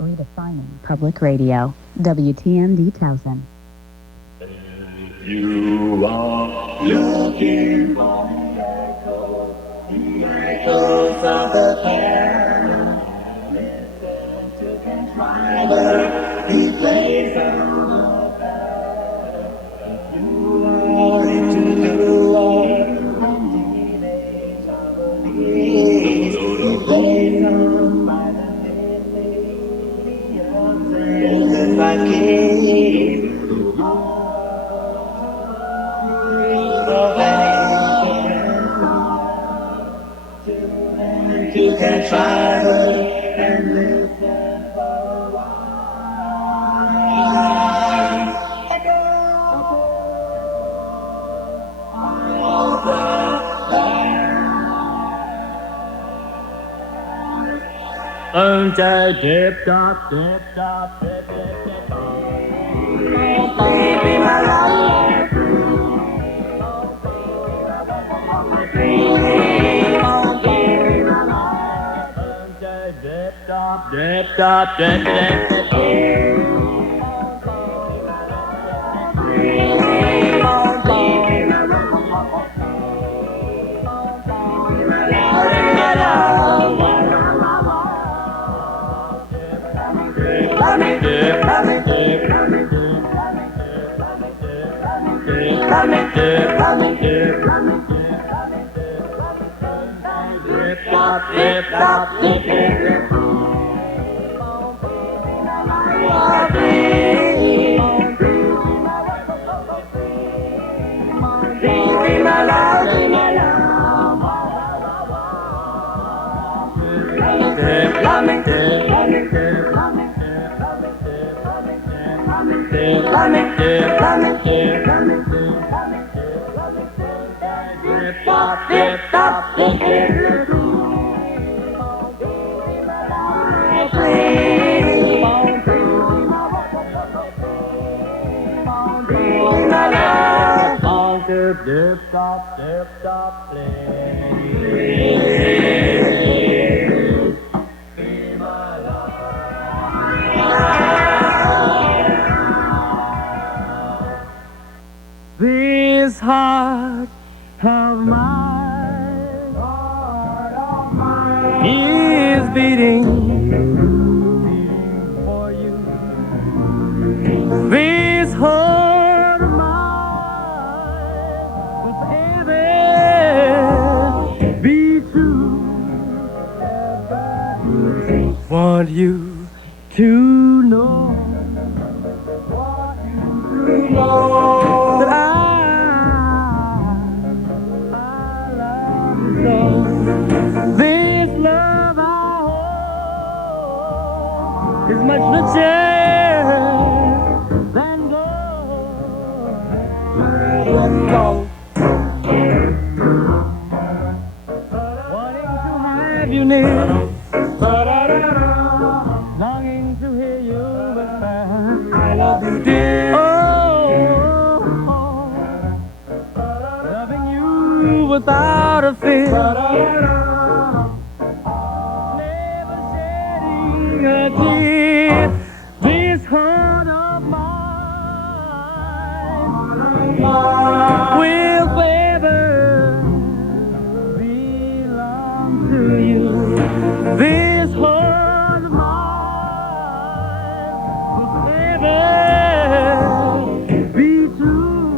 Redefining public radio. WTMD Towson. You are looking for echoes of the past. Listen to Schreiber, he plays on the past. You are into the Lord, and teenage harmonies. He plays on by the midday, Beyonce, like keys. You can try and listen for a while. Dip, dop, dip, dop, dip, dip, dip, dop. Baby, my love. Dip, dop, dip, dop, dip, dip, dip, dip. Dip, stop, dip, stop, please. Be my love. This heart of mine is beating for you. This heart of mine will ever be true. Want you to know that I love you so. This love I hold is much richer than gold. Wanting to have you near, longing to hear you whisper, I love you dear. Loving you without a fear, never shedding a tear. This heart of mine will forever belong to you. This heart of mine will forever be true.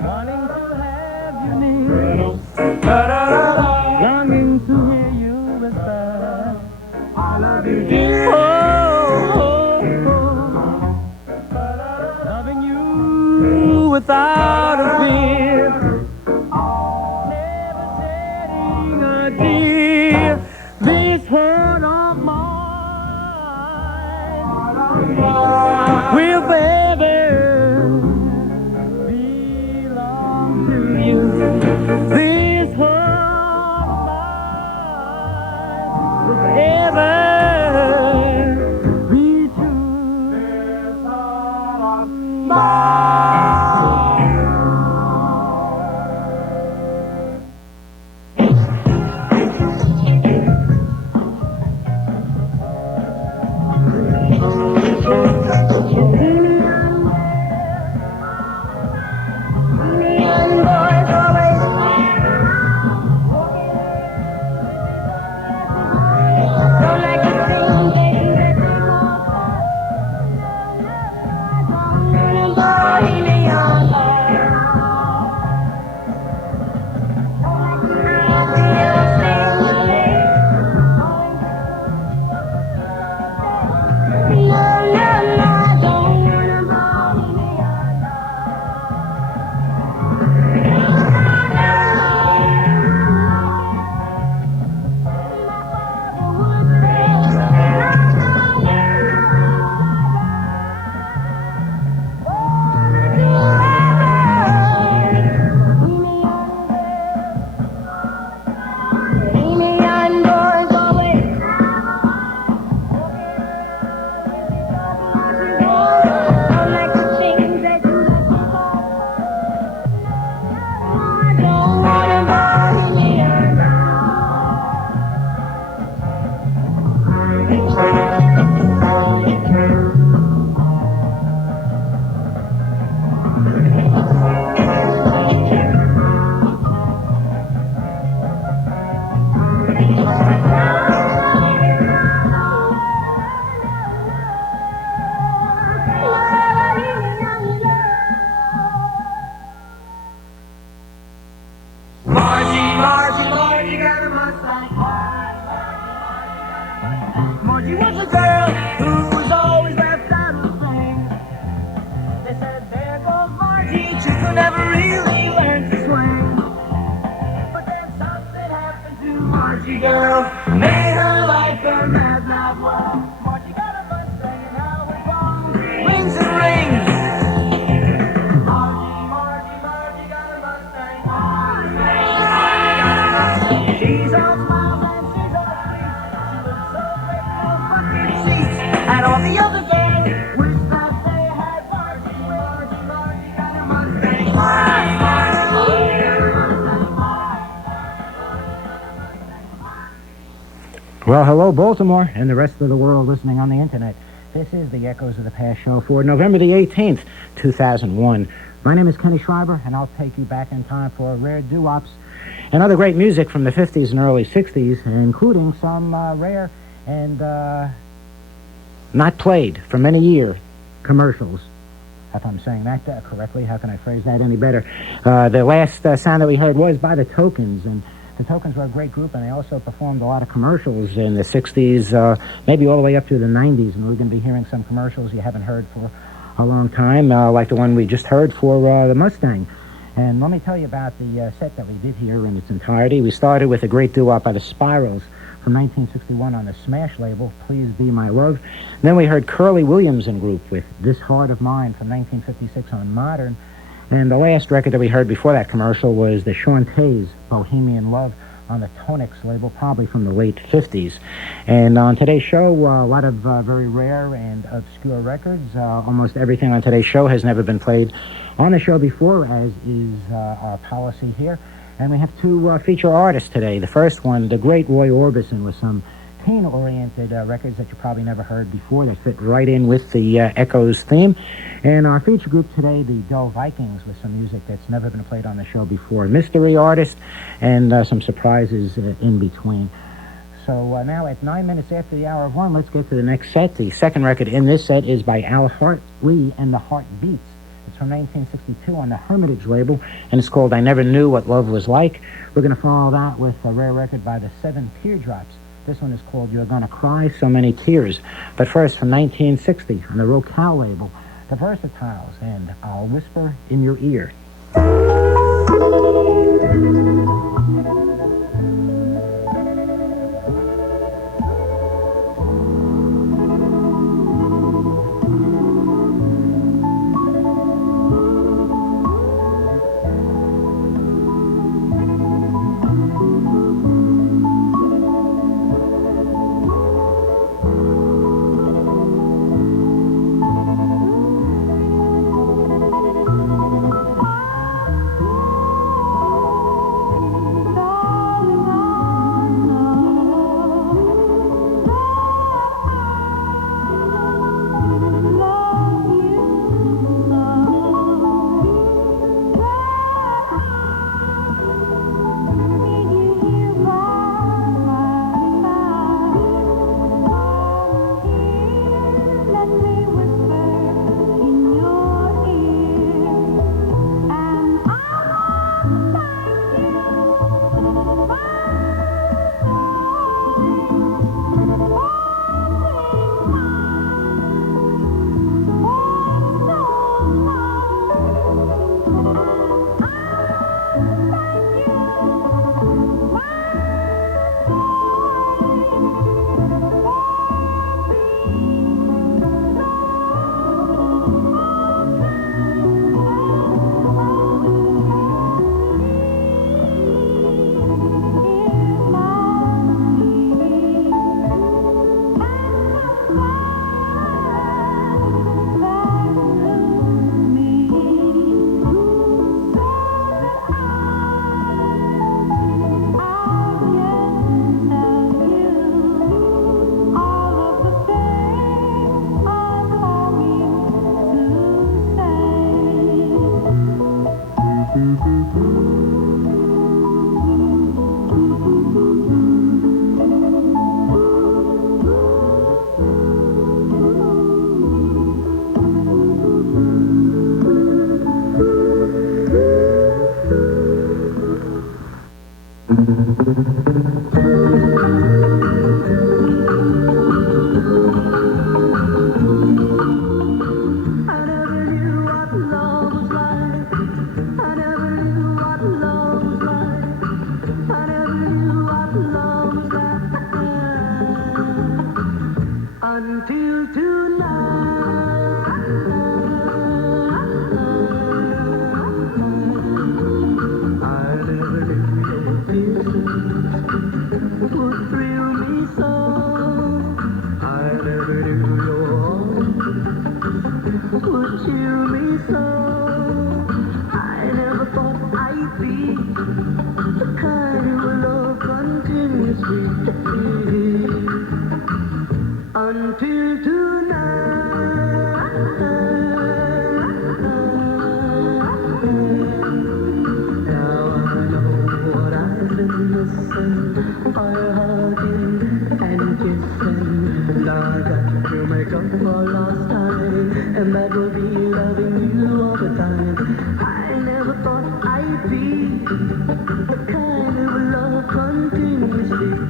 Wanting to have you near. girl made her life a mad, mad world. Margie got a Mustang and how it runs. Rings and rings. Margie got a Mustang. She's all smiles and she's all sweet. She looks so great in those bucket seats. And all the other girls wish that they had Margie. Margie got a Mustang. Well, hello, Baltimore, and the rest of the world listening on the internet. This is the Echoes of the Past show for November the 18th, 2001. My name is Kenny Schreiber, and I'll take you back in time for rare doo-wops and other great music from the 50s and early 60s, including some rare and not played for many years commercials. If I'm saying that correctly, how can I phrase that any better? The last sound that we heard was by the Tokens, and the Tokens were a great group, and they also performed a lot of commercials in the 60s, maybe all the way up to the 90s, and we're going to be hearing some commercials you haven't heard for a long time, like the one we just heard for the Mustang. And let me tell you about the set that we did here in its entirety. We started with a great doo-wop by the Spirals from 1961 on the Smash label, Please Be My Love. And then we heard Curly Williams and Group with This Heart of Mine from 1956 on Modern. And the last record that we heard before that commercial was the Shantae's Bohemian Love on the Tonix label, probably from the late 50s. And on today's show, a lot of very rare and obscure records. Almost everything on today's show has never been played on the show before, as is our policy here. And we have two feature artists today. The first one, the great Roy Orbison, with some teen-oriented records that you probably never heard before that fit right in with the Echoes theme. And our feature group today, the Dull Vikings, with some music that's never been played on the show before. Mystery artist and some surprises in between. So now at 9 minutes after the hour of 1, let's get to the next set. The second record in this set is by Al Hartley and the Heartbeats. It's from 1962 on the Hermitage label, and it's called I Never Knew What Love Was Like. We're going to follow that with a rare record by the Seven Teardrops. This one is called You're Gonna Cry So Many Tears. But first, from 1960 on the Rocal label, the Versatiles and I'll Whisper in Your Ear. Love was the kind who will love continuously until tonight. Now I know what I've been missing, by hugging and kissing. Now I got to make up for lost time, and that will be loving you all the time. I never thought I'd be the kind who will love continuously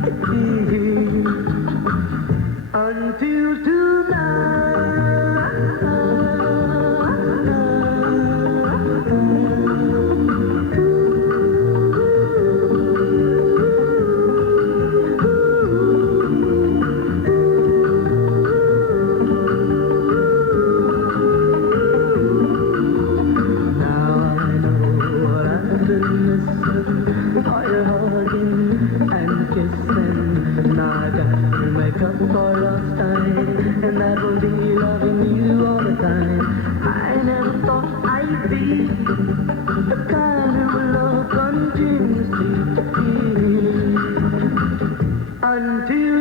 until and that will be loving you all the time. I never thought I'd be the kind who will love continuously until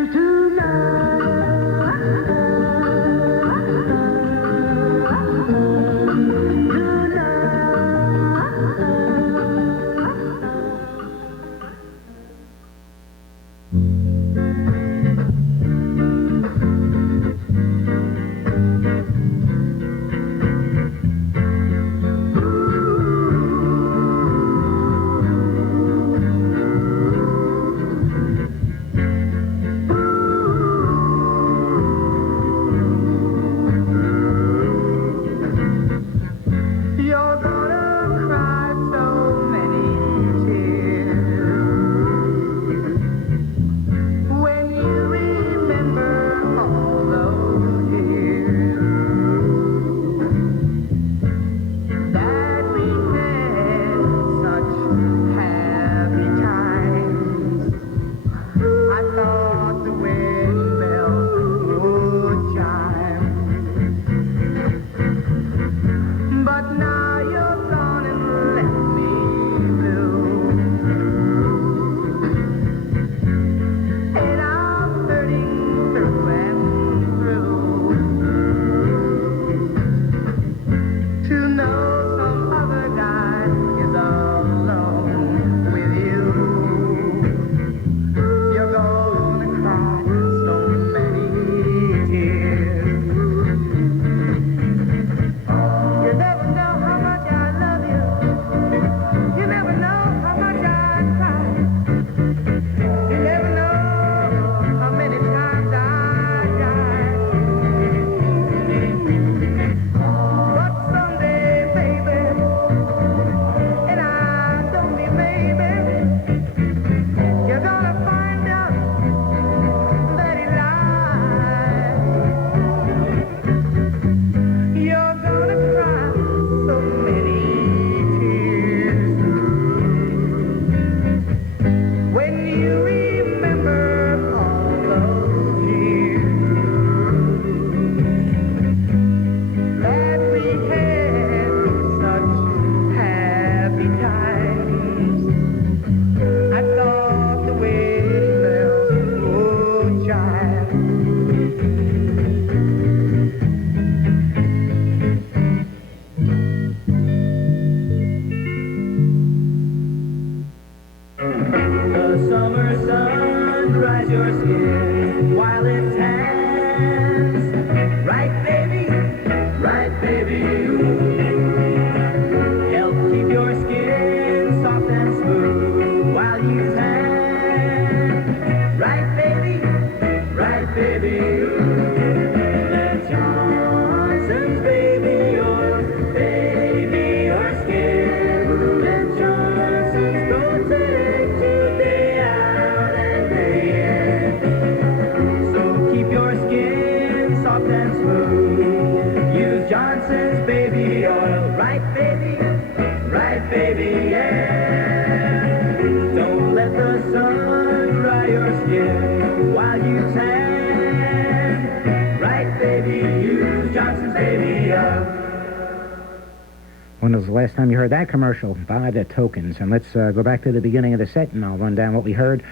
was the last time you heard that commercial? By the Tokens. And let's go back to the beginning of the set, and I'll run down what we heard.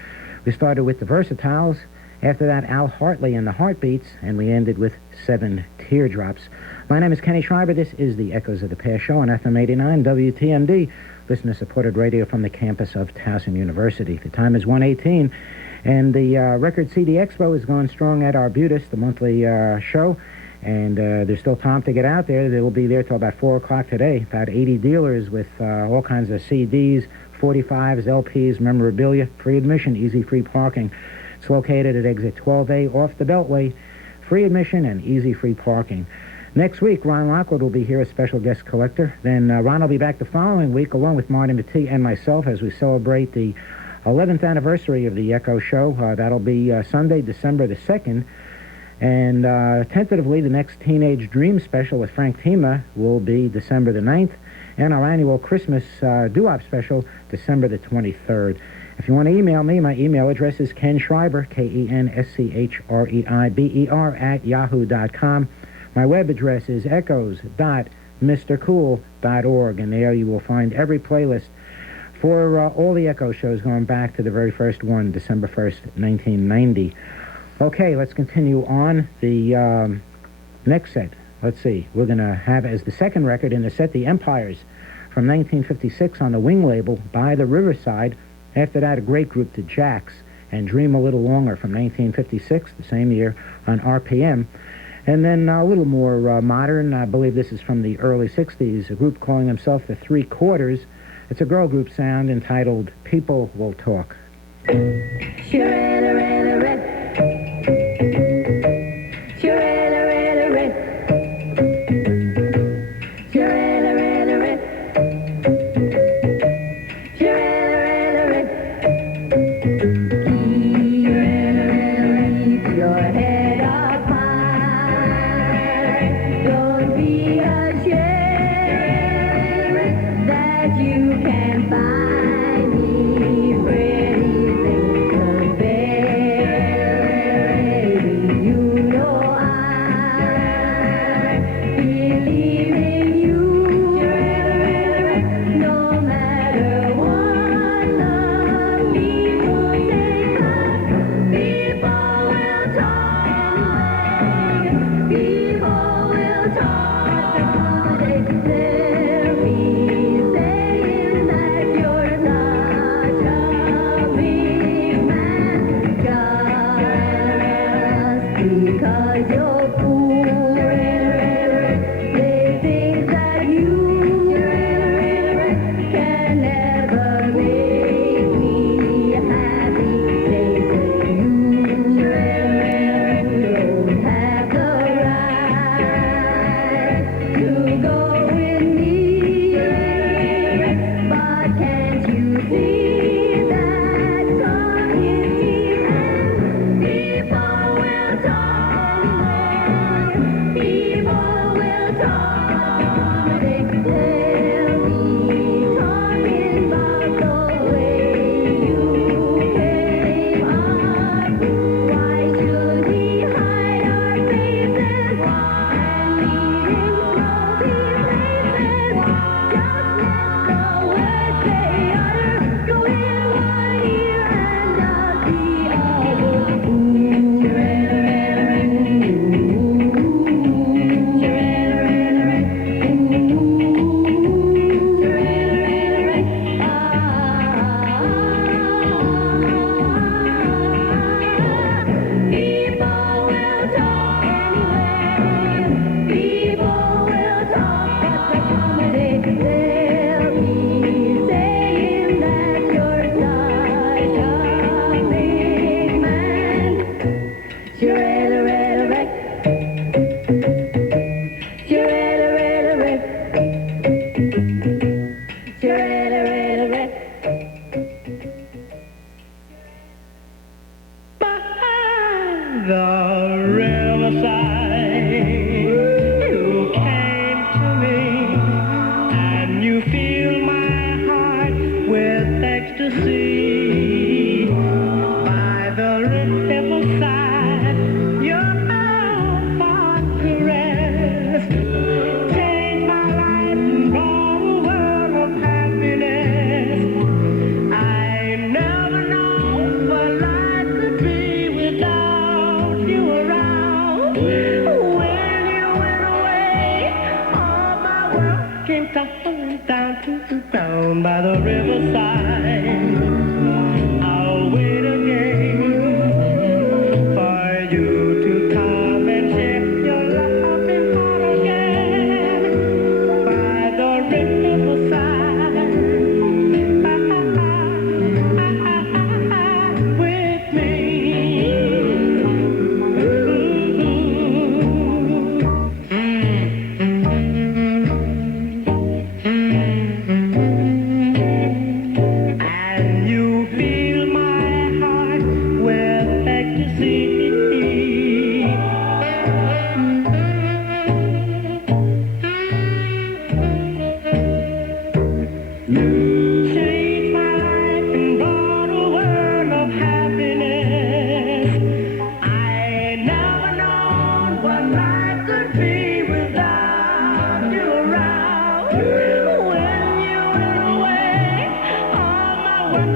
We started with the Versatiles. After that, Al Hartley and the Heartbeats, and we ended with 7 Teardrops. My name is Kenny Schreiber. This is the Echoes of the Past show on FM 89 WTMD, listener-supported radio from the campus of Towson University. The time is 1:18, and the Record CD Expo is going strong at Arbutus, the monthly show, and there's still time to get out there. They will be there till about 4 o'clock today. About 80 dealers with all kinds of CDs, 45s, LPs, memorabilia, free admission, easy free parking. It's located at exit 12A off the Beltway, free admission and easy free parking. Next week, Ron Lockwood will be here as special guest collector. Then Ron will be back the following week along with Marty Matee and myself as we celebrate the 11th anniversary of the Echo Show. That'll be Sunday, December the 2nd. And tentatively, the next Teenage Dream special with Frank Tima will be December the 9th. And our annual Christmas Doo-wop special, December the 23rd. If you want to email me, my email address is Ken Schreiber, KenSchreiber, @yahoo.com. My web address is echoes.mrcool.org, and there you will find every playlist for all the Echo shows going back to the very first one, December 1st, 1990. Okay, let's continue on the next set. Let's see. We're going to have as the second record in the set, The Empires, from 1956 on the Wing label, By the Riverside. After that, a great group, The Jacks, and Dream a Little Longer from 1956, the same year, on RPM. And then a little more modern, I believe this is from the early 60s, a group calling themselves The Three Quarters. It's a girl group sound entitled People Will Talk. Take my life and go away.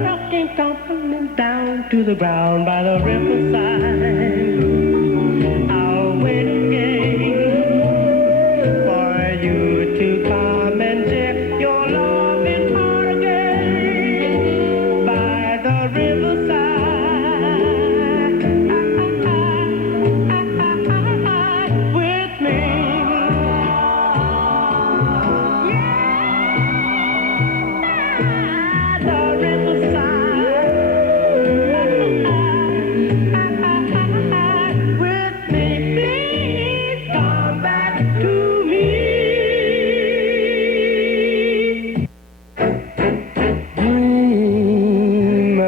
rock came tumbling down to the ground by the riverside. I'll wait again for you to come and share your loving heart again by the riverside with me. Yeah, the riverside with me. Please come back to me. Dream a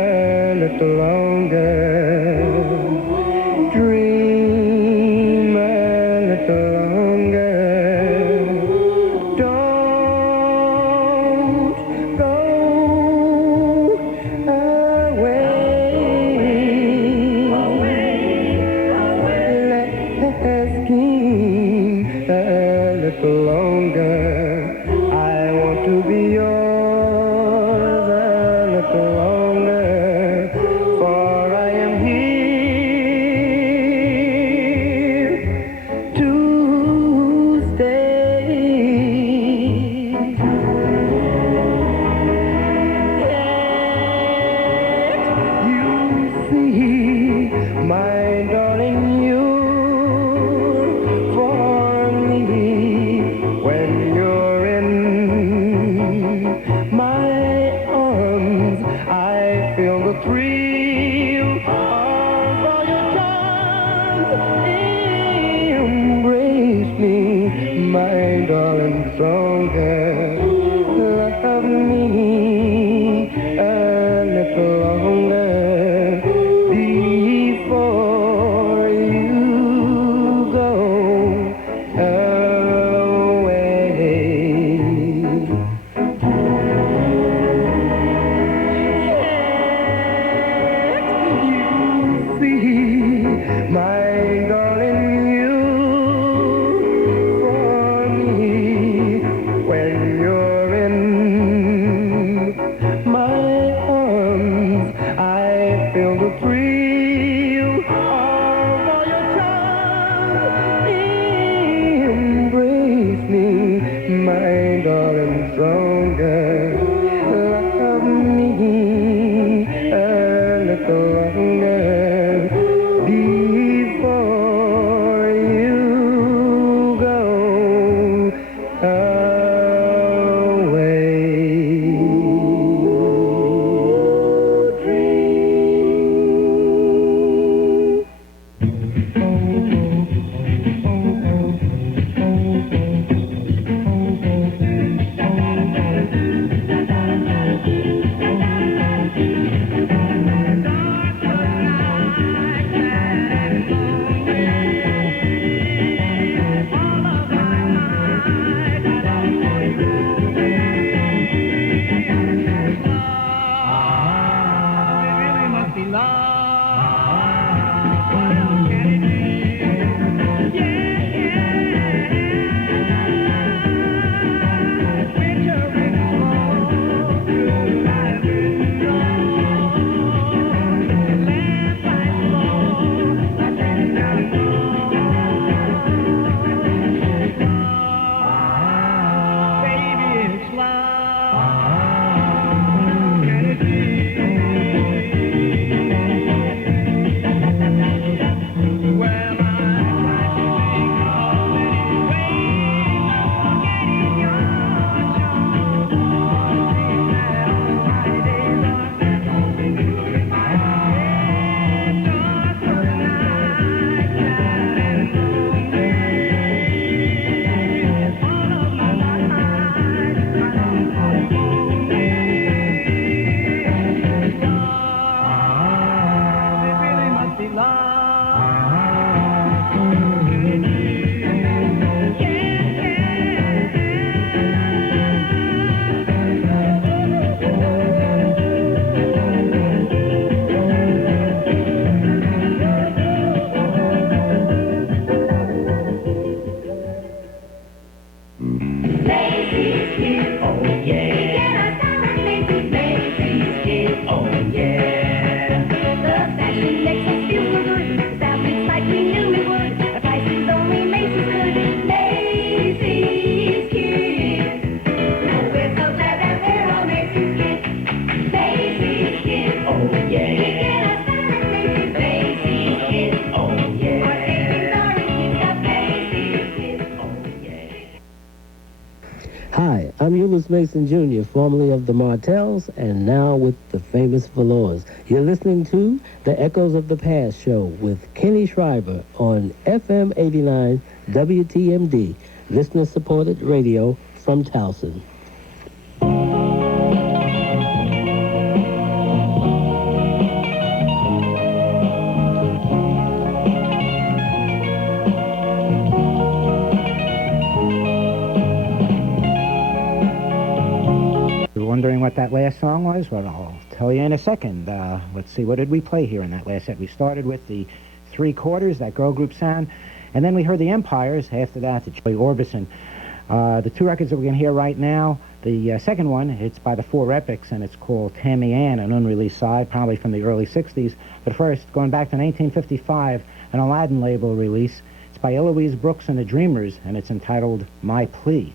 little longer. Dream a little longer. Don't go away. Let's scheme a little longer. I want to be yours a little longer, for I am here to stay. You see, my darling, you for me when you're in my arms. I feel the thrill of all your charms. Embrace me, my darling, stronger. Love me a little longer before you go away. You see, my darling, you for me when you're in my arms. I feel the thrill of all your charms. Embrace me, my darling, stronger. Love me a little longer before Louis Mason Jr., formerly of the Martells, and now with the famous Velours. You're listening to the Echoes of the Past show with Kenny Schreiber on FM 89 WTMD, listener-supported radio from Towson. Wondering what that last song was? Well, I'll tell you in a second. Let's see, what did we play here in that last set? We started with the Three Quarters, that girl group sound, and then we heard the Empires. After that, the Joy Orbison. The two records that we're going to hear right now, the second one, it's by the Four Epics, and it's called Tammy Ann, an unreleased side, probably from the early 60s. But first, going back to 1955, an Aladdin label release. It's by Eloise Brooks and the Dreamers, and it's entitled My Plea.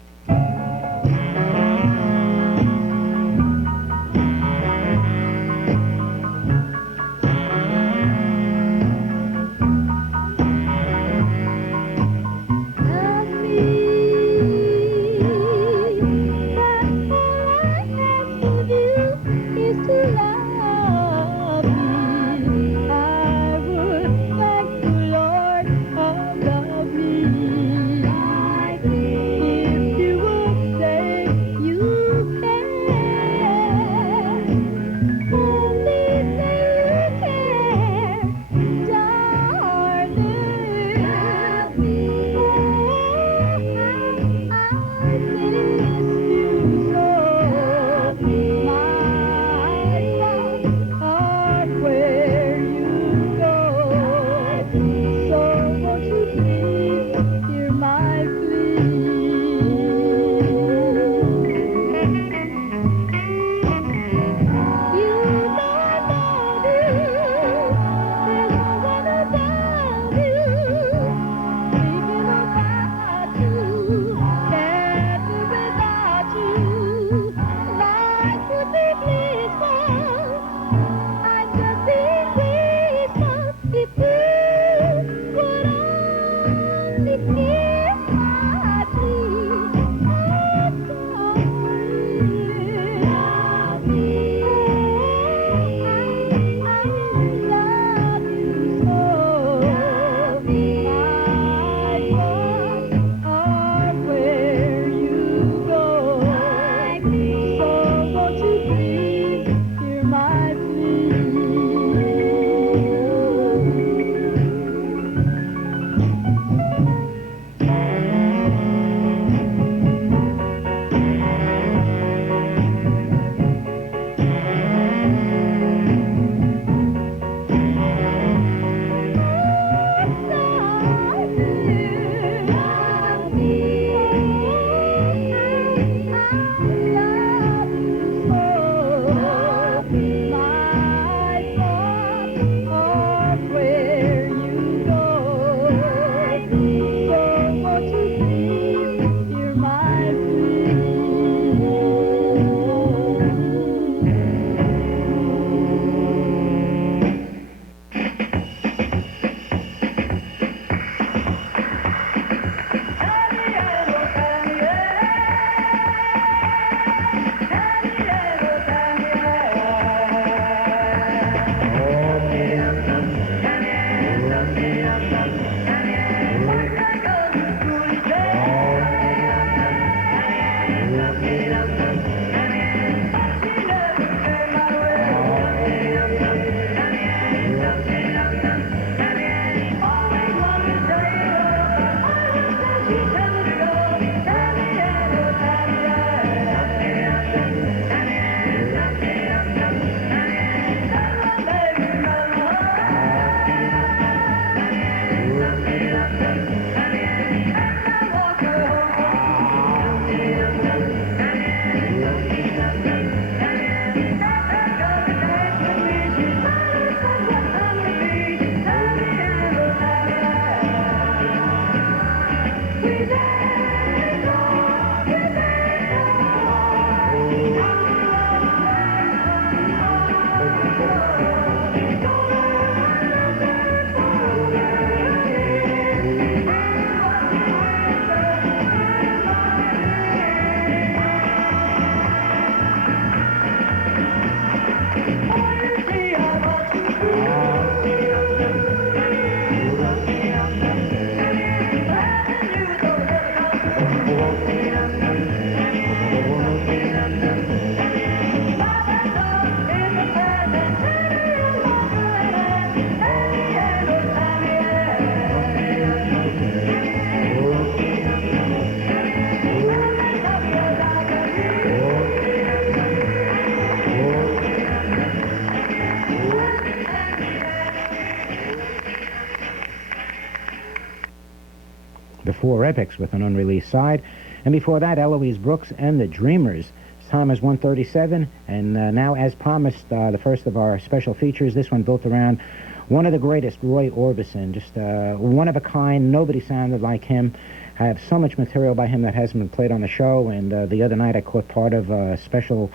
the Four Epics with an unreleased side. And before that, Eloise Brooks and the Dreamers. Time is 1:37, and now, as promised, the first of our special features, this one built around one of the greatest, Roy Orbison, just one of a kind. Nobody sounded like him. I have so much material by him that hasn't been played on the show, and the other night I caught part of a special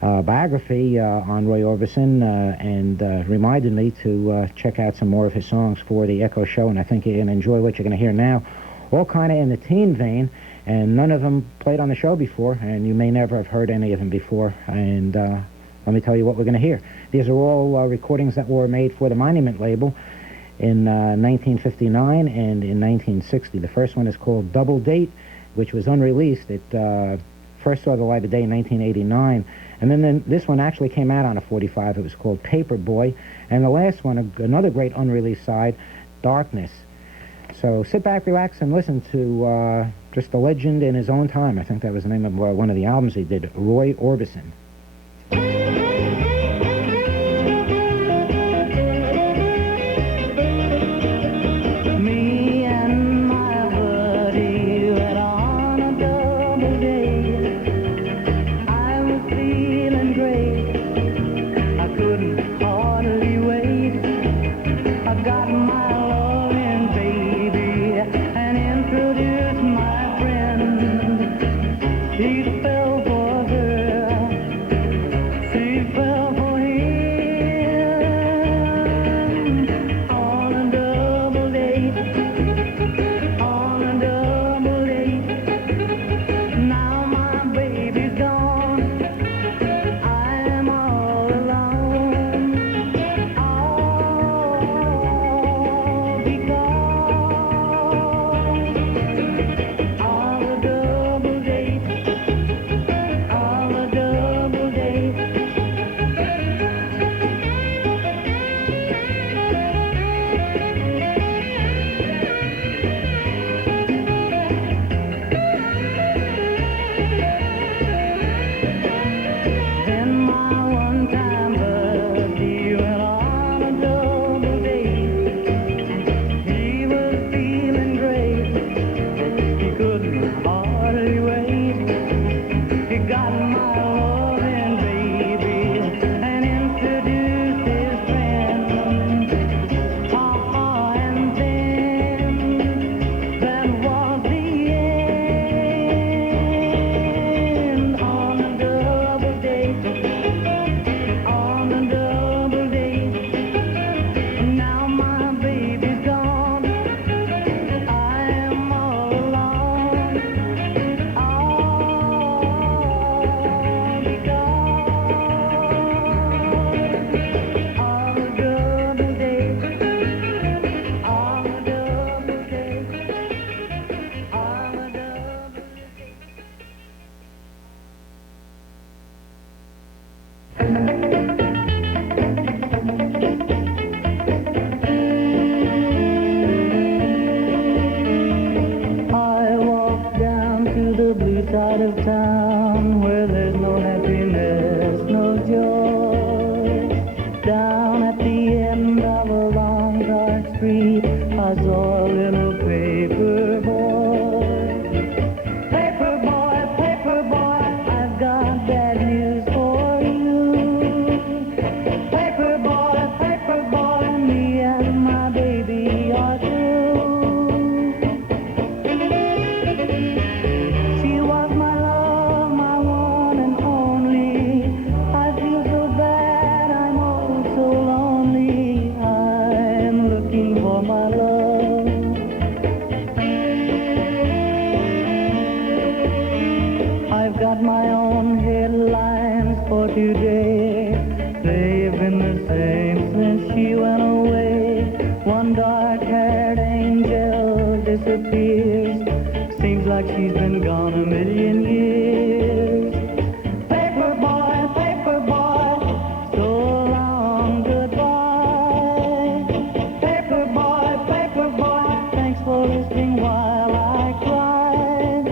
biography on Roy Orbison, and reminded me to check out some more of his songs for the Echo Show, and I think you're going to enjoy what you're going to hear now. All kind of in the teen vein, and none of them played on the show before, and you may never have heard any of them before. And let me tell you what we're going to hear. These are all recordings that were made for the Monument label in 1959 and in 1960. The first one is called Double Date, which was unreleased. It first saw the light of day in 1989, and then this one actually came out on a 45. It was called Paper Boy. And the last one, another great unreleased side, Darkness. So sit back, relax, and listen to just a legend in his own time. I think that was the name of one of the albums he did, Roy Orbison. Me and my buddy went on a double date. I was feeling great. I couldn't hardly wait. I got my loving baby and introduced my friend. He fell for her. She fell for him on a double date. On a double date. Now my baby's gone. I am all alone. All because of a double date. Of a double date. Then my one-time buddy went on a double date. He was feeling great. He couldn't hardly wait. He got my loving baby and introduced his friend. And then that was the end. On a double date. On a double date. Now my baby's gone. I am all alone. All today. They've been the same since she went away. One dark-haired angel disappears. Seems like she's been gone a million years. Paper boy, so long, goodbye. Paper boy, thanks for listening while I cried.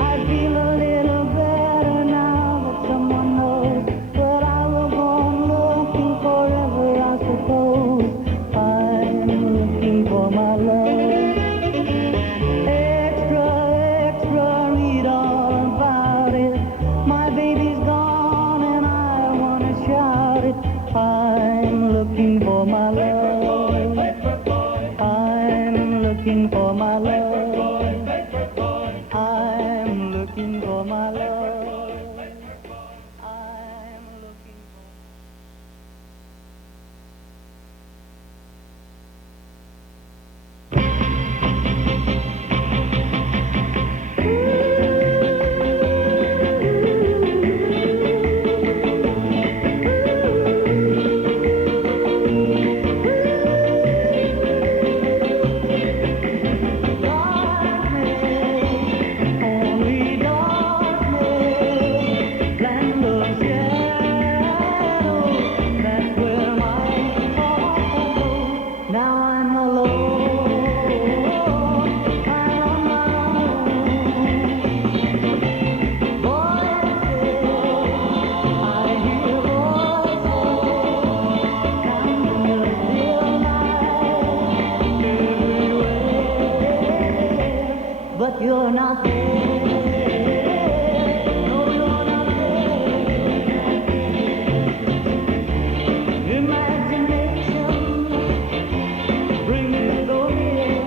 I feel a little better now that someone knows, but I will go on looking forever, I suppose. I'm looking for my love. boy, I'm looking for my love. I'm looking for my love. I'm looking for my love. I'm looking for... But you're not there. No, you're not there. Imagination brings me so near.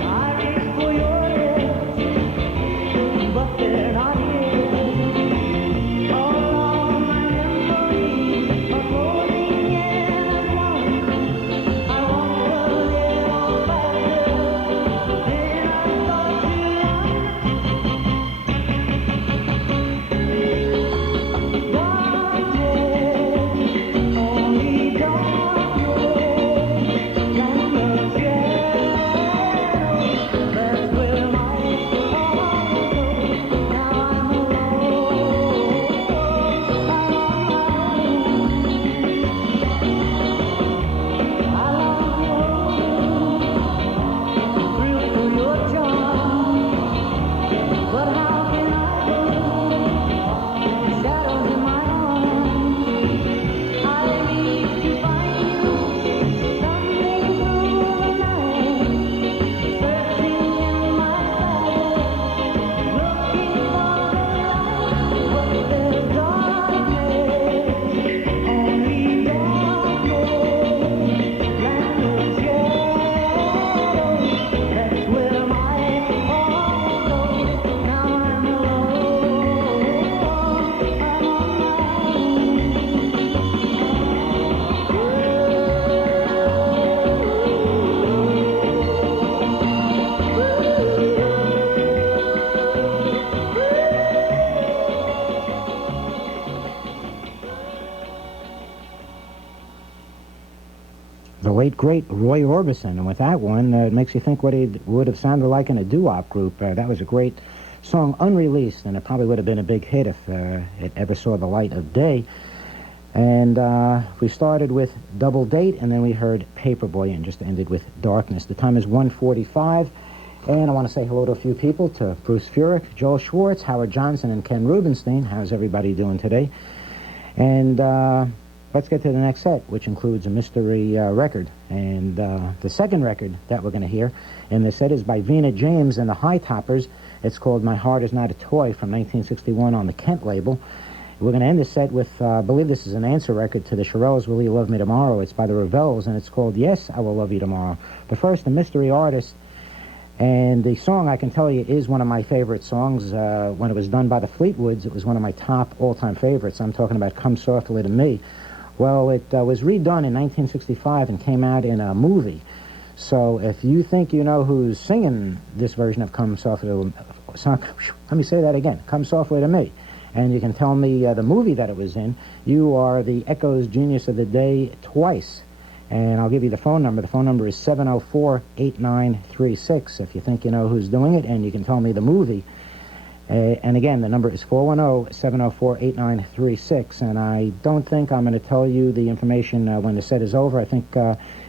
I reach for your lips, but they're not here. All my memories are closing in at once. I want to live on faster than I thought you darkness, only darkness, and the shadows. That's where my heart goes. Now I'm alone. I'm on my own. I love you, thrill through your charm. But how can I go? Shadows in my arms. I reach to find you, stumbling through the night, searching in my silence, looking for the light. But there's darkness, only darkness, land of shadows. That's where my heart goes. Now I'm alone. I'm on my The late, great Roy Orbison. And with that one, it makes you think what he would have sounded like in a doo-wop group. That was a great song, unreleased, and it probably would have been a big hit if it ever saw the light of day. And we started with Double Date, and then we heard Paperboy, and just ended with Darkness. The time is 1:45, and I want to say hello to a few people, to Bruce Furyk, Joel Schwartz, Howard Johnson, and Ken Rubenstein. How's everybody doing today? And let's get to the next set, which includes a mystery record. And the second record that we're going to hear in this set is by Vina James and the High Toppers. It's called My Heart Is Not a Toy from 1961 on the Kent label. We're going to end this set with, I believe this is an answer record to the Shirelles' Will You Love Me Tomorrow. It's by the Revels, and it's called Yes, I Will Love You Tomorrow. But first, the mystery artist. And the song, I can tell you, is one of my favorite songs. When it was done by the Fleetwoods, it was one of my top all-time favorites. I'm talking about Come Softly to Me. Well, it was redone in 1965 and came out in a movie. So if you think you know who's singing this version of Come Softly to let me say that again, Come Softly to Me, and you can tell me the movie that it was in, you are the Echo's Genius of the Day twice. And I'll give you the phone number. The phone number is 704-8936 if you think you know who's doing it, and you can tell me the movie. And again, the number is 410-704-8936, and I don't think I'm going to tell you the information when the set is over. I think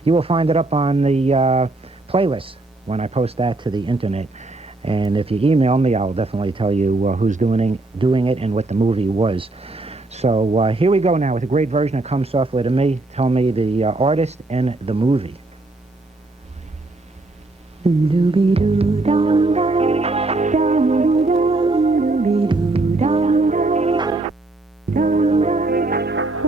you will find it up on the playlist when I post that to the internet. And if you email me, I'll definitely tell you who's doing it and what the movie was. So here we go now with a great version of Come Softly to Me. Tell me the artist and the movie. Doobie-doo-dum-dum, dum-doo-dum, doobie-doo-dum-dum, dum-dum.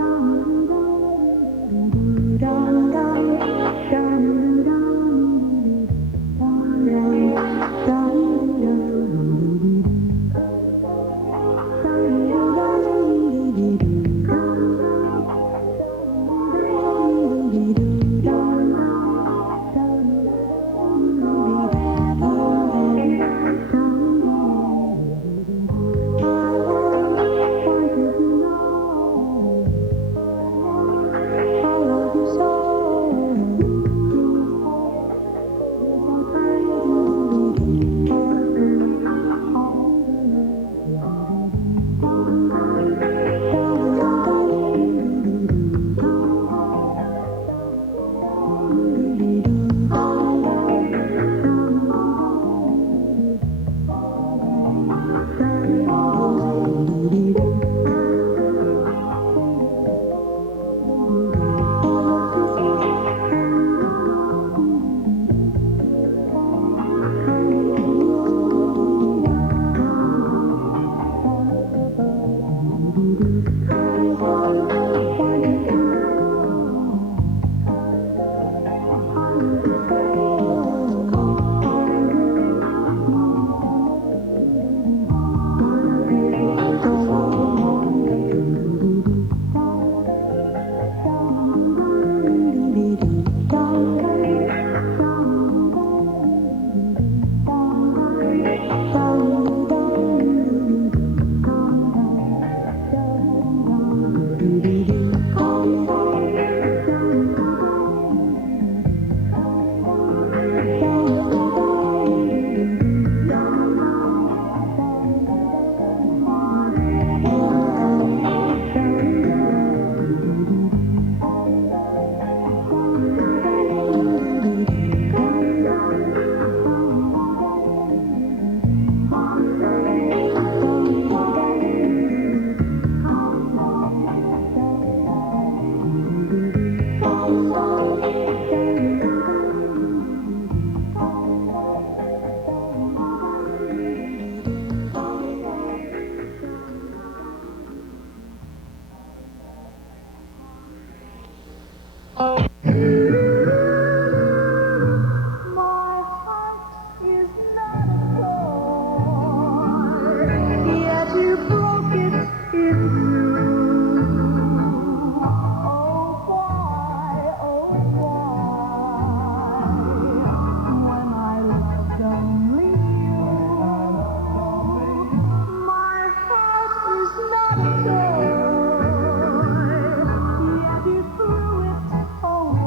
My heart is not a toy, yet you broke it in two. Oh why, when I loved only you? My heart is not a toy, yet you threw it away.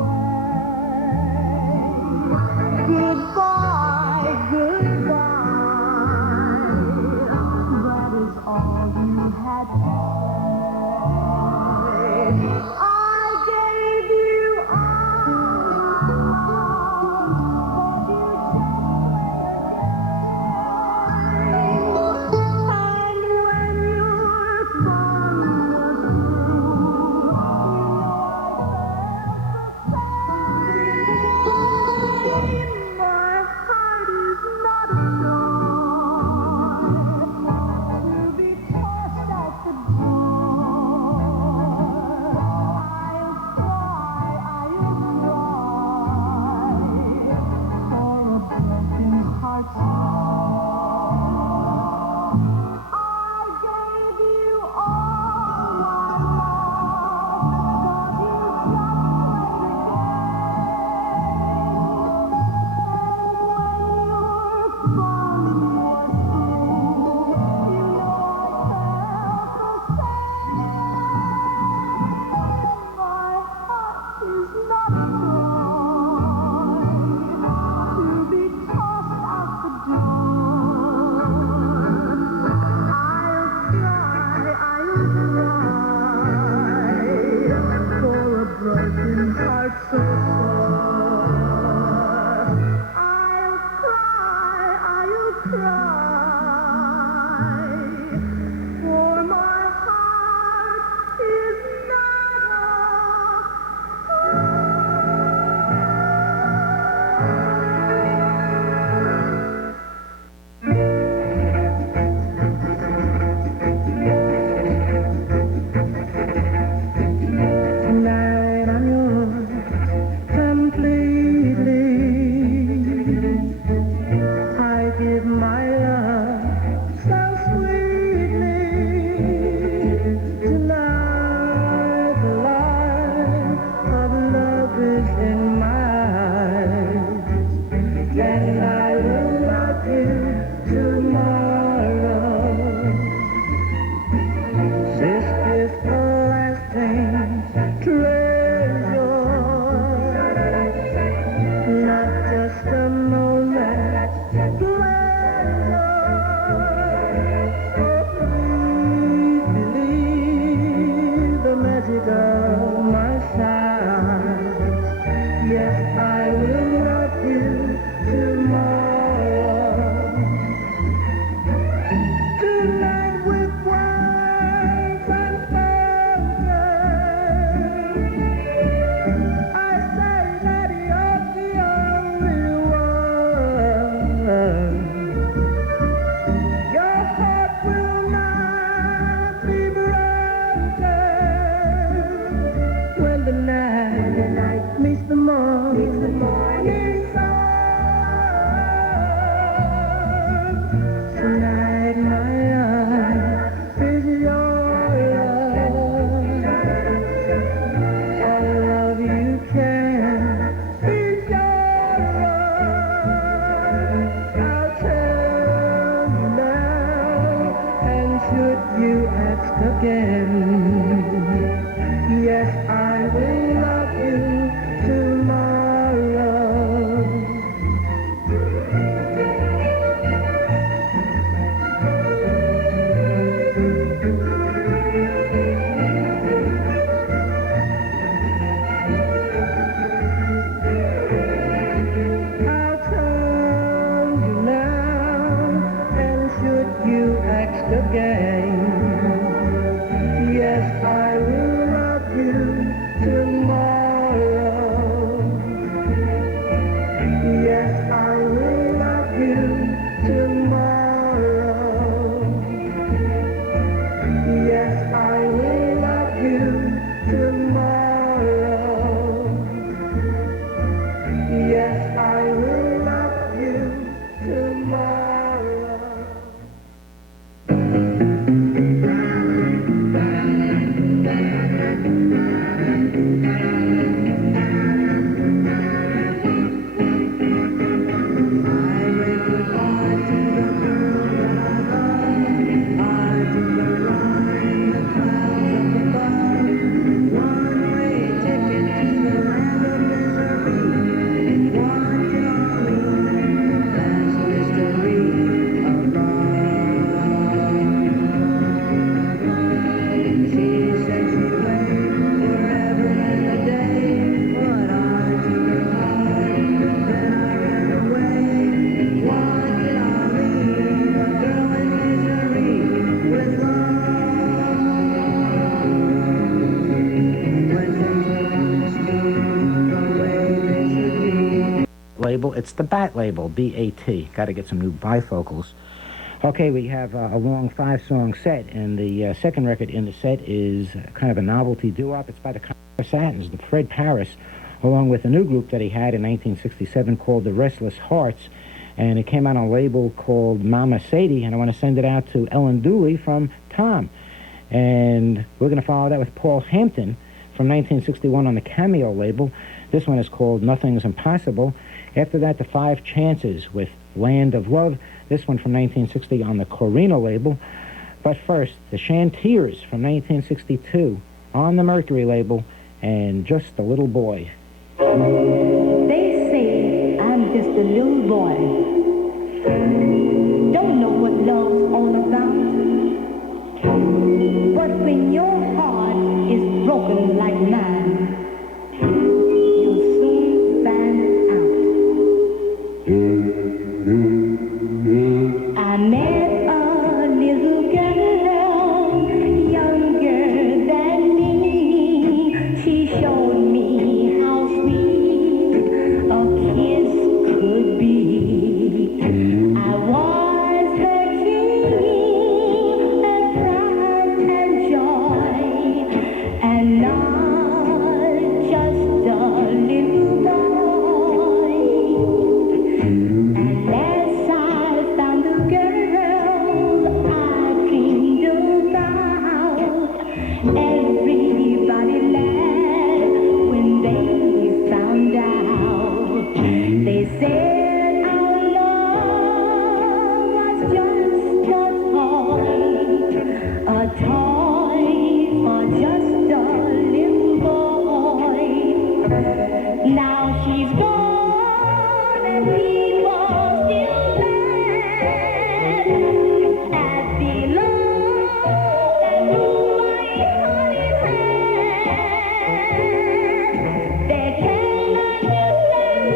label. It's the BAT label, B-A-T. Got to get some new bifocals. Okay, we have a long 5-song set, and the second record in the set is kind of a novelty doo-wop. It's by the Satins, the Fred Paris, along with a new group that he had in 1967 called the Restless Hearts, and it came out on a label called Mama Sadie, and I want to send it out to Ellen Dooley from Tom. And we're going to follow that with Paul Hampton from 1961 on the Cameo label. This one is called Nothing's Impossible. After that, the Five Chances with Land of Love. This one from 1960 on the Corino label. But first, the Chantiers from 1962 on the Mercury label, and Just a Little Boy. They say I'm just a little boy. Don't know what love's all about. But when your heart is broken like mine, you'll soon find out. I met a little girl, younger than me. She showed me how sweet a kiss could be. I was her king and pride and joy, and not just a little boy. And as I found the girl I dreamed about, everybody laughed when they found out. They said our love was just a toy for just a little boy. Now she's gone and people still laugh at the love that knew my heart is had. They cannot understand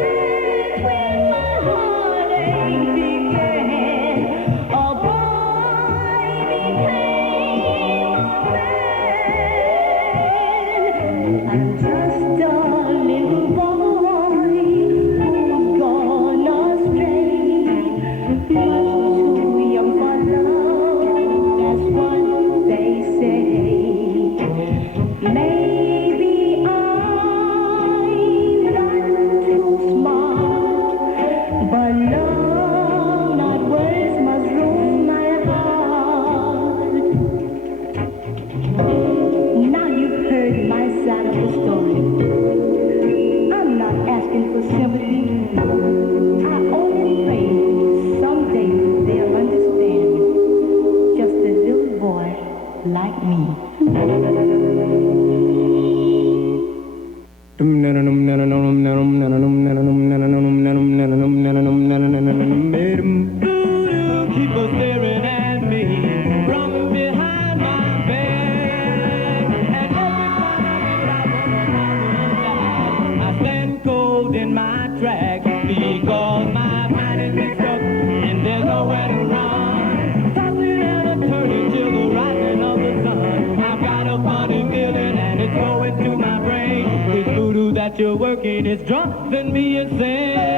when my heartache began. A boy became a man. I'm just a little boy who's gone astray, much too young for love. That's what they say. Maybe I'm not too smart, but love, not words, must rule my heart. Now you've heard my side of the story. I'm not asking for sympathy. I only pray someday they'll understand. Just a little boy like me. People staring at me from behind my back, and every time I stand cold in my tracks because my mind is mixed up and there's nowhere to run. Tossing and a turning till the rising of the sun. I've got a funny feeling and it's going to my brain. This voodoo that you're working is driving me insane.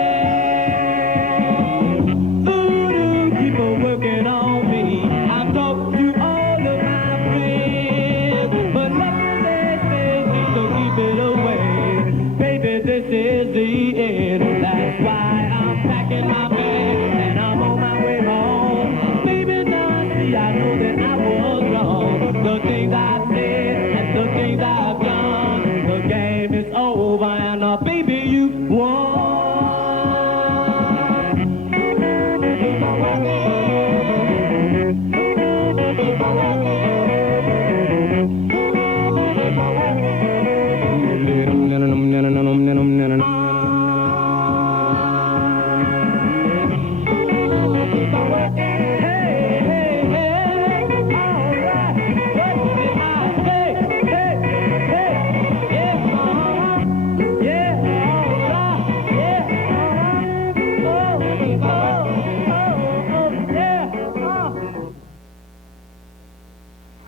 Voodoo, keep on working on me. I've talked to all of my friends, but nothing they say seems to keep it away. Baby, this is the end. That's why I'm packing my bag and I'm on my way home. Baby, now I see, I know that I was wrong. The things I said and the things I've done. The game is over and baby, you won.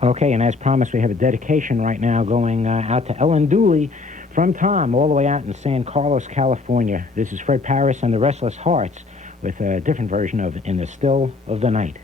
Okay, and as promised, we have a dedication right now going out to Ellen Dooley From Tom, all the way out in San Carlos, California, this is Fred Paris and the Restless Hearts with a different version of In the Still of the Night.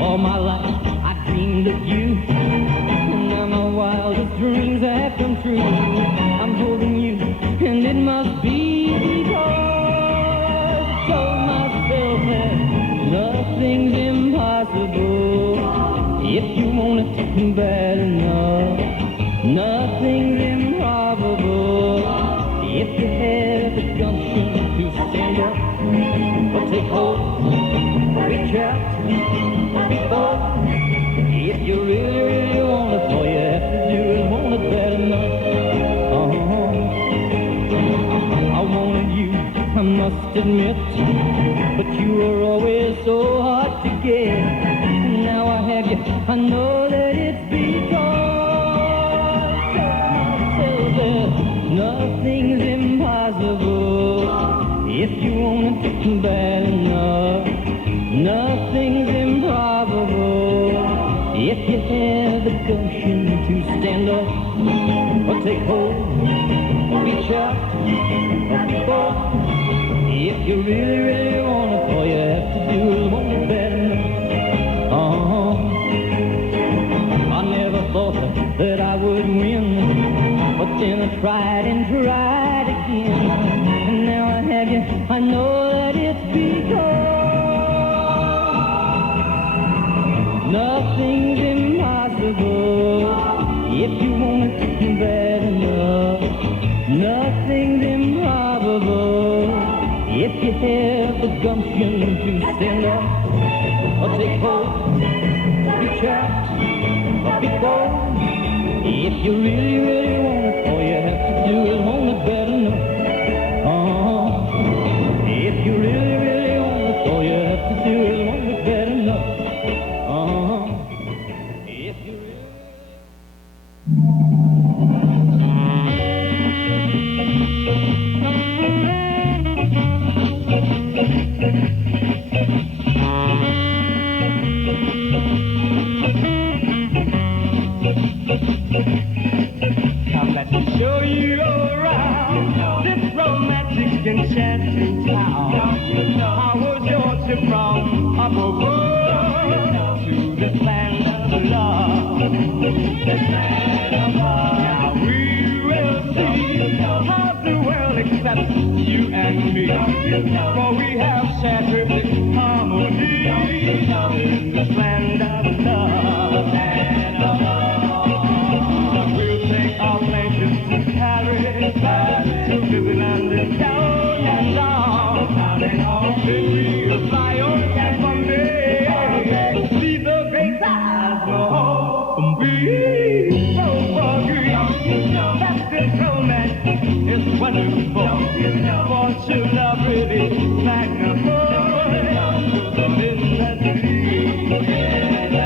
All my life I dreamed of you, and now my wildest dreams have come true. I'm holding you, and it must be because I told myself that nothing's impossible. If you want it bad enough, nothing's improbable. If you have the gumption to stand up or take hold, reach out. If you really, really want it, all you have to do is want it bad enough. I wanted you, I must admit, but you were always so hard to get. Now I have you, I know that it's because I myself that nothing's impossible. If you want it bad enough, nothing's improbable. If you have the gumption to stand up or take hold, reach out or be bold. If you really, really want it, all you have to do is want it bad enough. I never thought that I would win, but then I tried and tried again. And now I have you, I know that it's because nothing's impossible. If you want it bad enough, nothing's improbable. If you have the gumption to stand up or take hold, reach out or be bold. If you really, really want it, all you have to do is want it bad enough. you around this romantic enchanting town. How was your trip from up above to this land of love? This land of love. Now we will see how the world accepts you and me. For we have shared perfect harmony in this land of love. Land of love. We'll take our places to Paris, to visit London, down and down, and all. Then we'll fly on and from there, see the great sights no home. We so forget that this romance is wonderful. For true love really magnifies in that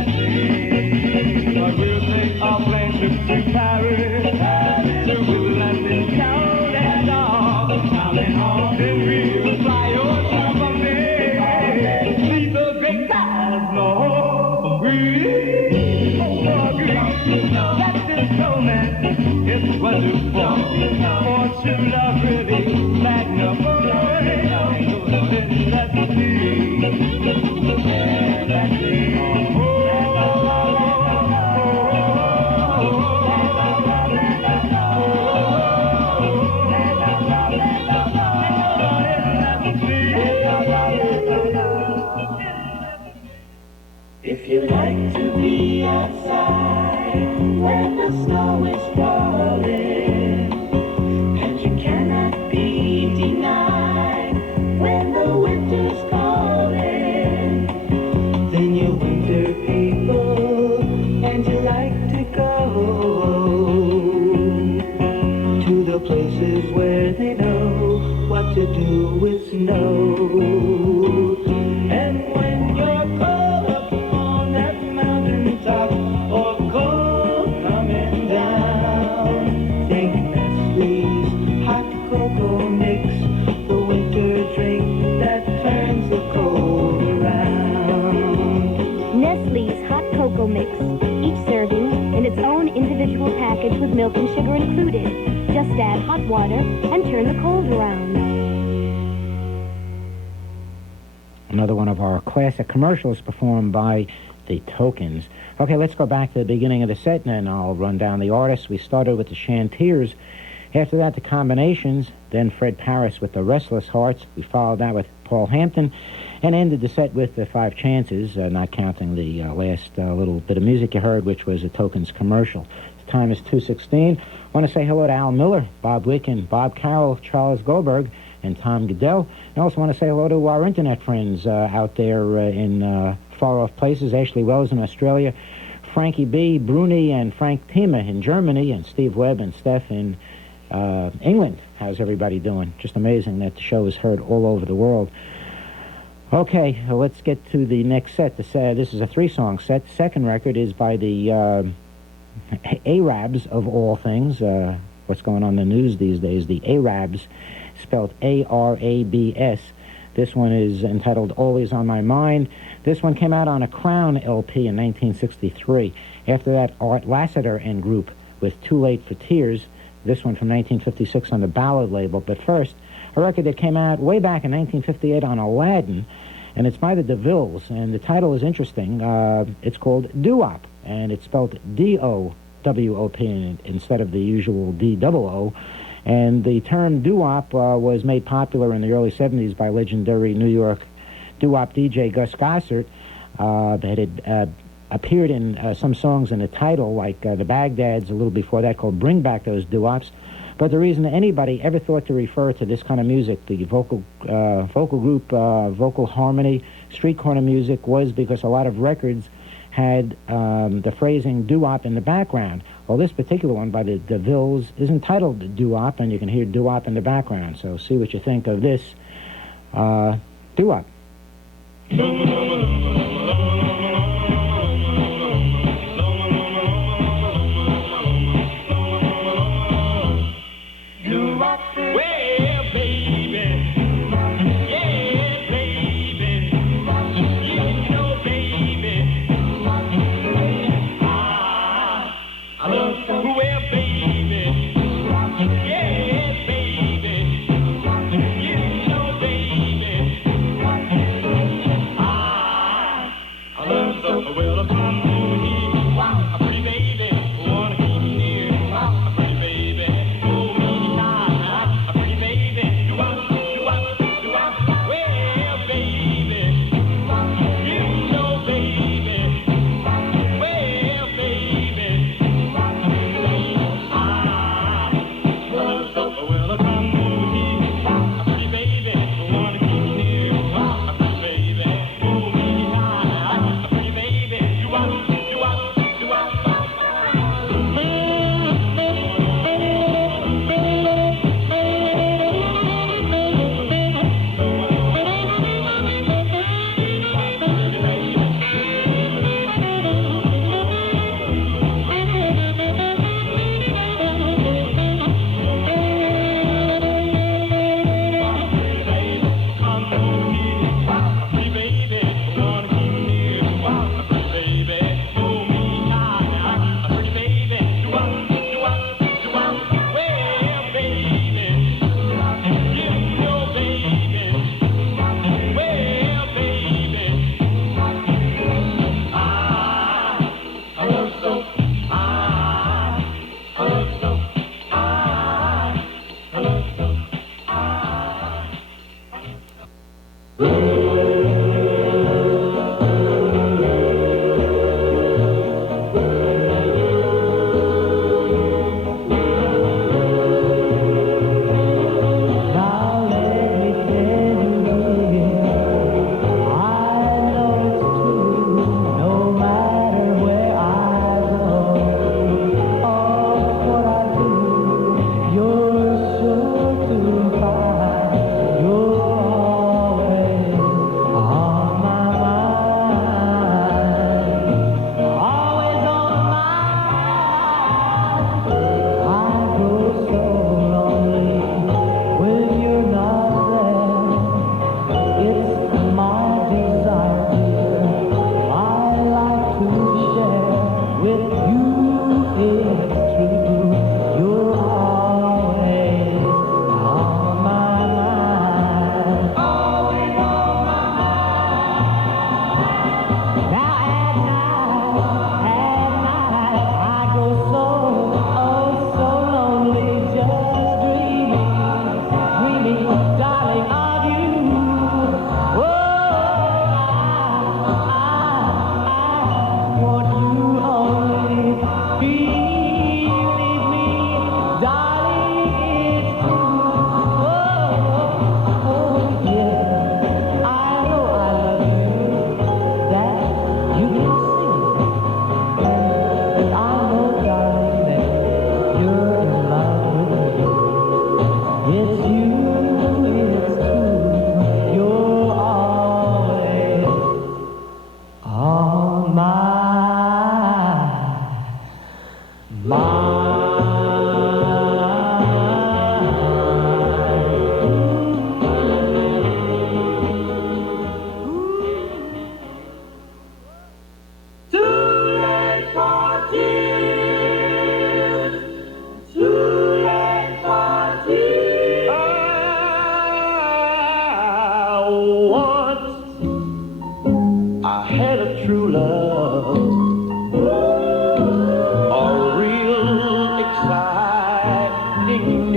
sea. But we'll take our plane trip to Paris, to visit London, town and all. Then we'll fly on from there, see the great sights no home. We so forget that this romance is wonderful. For true love really magnifies in that sea. That sea. If you like to be outside when the snow is falling, and you cannot be denied when the winter's calling, then you're winter people and you like to go to the places where they know what to do with snow. And when you're caught up on that mountaintop or cold coming down, think Nestle's hot cocoa mix, the winter drink that turns the cold around. Nestle's Hot Cocoa Mix. Each serving in its own individual package with milk and sugar included. Just add hot water and turn the cold around. Another one of our classic commercials performed by the Tokens. Okay, let's go back to the beginning of the set, and I'll run down the artists. We started with the Chanteers. After that, the Combinations. Then Fred Paris with the Restless Hearts. We followed that with Paul Hampton, and ended the set with the Five Chances, not counting the last little bit of music you heard, which was a Tokens commercial. The time is 2:16. I want to say hello to Al Miller, Bob Wicken, Bob Carroll, Charles Goldberg, and Tom Goodell. I also want to say hello to our internet friends out there in far-off places. Ashley Wells in Australia, Frankie B., Bruni, and Frank Tima in Germany, and Steve Webb and Steph in England. How's everybody doing? Just amazing that the show is heard all over the world. Okay, let's get to the next set. This is a three-song set. The second record is by the Arabs, of all things. What's going on in the news these days? The Arabs, spelled A-R-A-B-S. This one is entitled Always on My Mind. This one came out on a Crown LP in 1963. After that, Art Lassiter and group with Too Late for Tears. This one from 1956 on the Ballad label. But first, a record that came out way back in 1958 on Aladdin, and it's by the DeVilles, and the title is interesting. It's called Doo-wop, and it's spelled D-O-W-O-P instead of the usual D-double-O. And the term doo-wop was made popular in the early 70s by legendary New York doo-wop DJ Gus Gossett that had appeared in some songs in the title, like the Baghdad's a little before that, called Bring Back Those Doo-wops. But the reason that anybody ever thought to refer to this kind of music, the vocal group, vocal harmony, street corner music, was because a lot of records had the phrasing doo-wop in the background. Well, this particular one by the DeVilles is entitled Doo-wop, and you can hear doo-wop in the background. So see what you think of this doo-wop.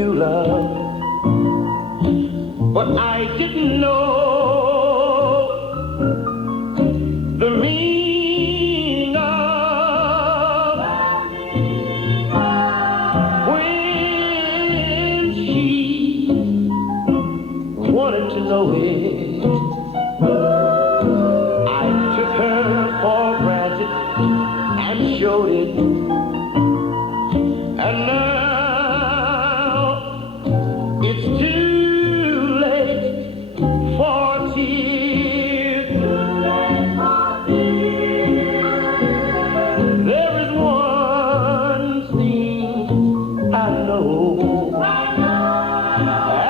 new love. But I didn't know the meaning of when she wanted to know it. I took her for granted and showed it. And now it's too late for tears. There is one thing I know.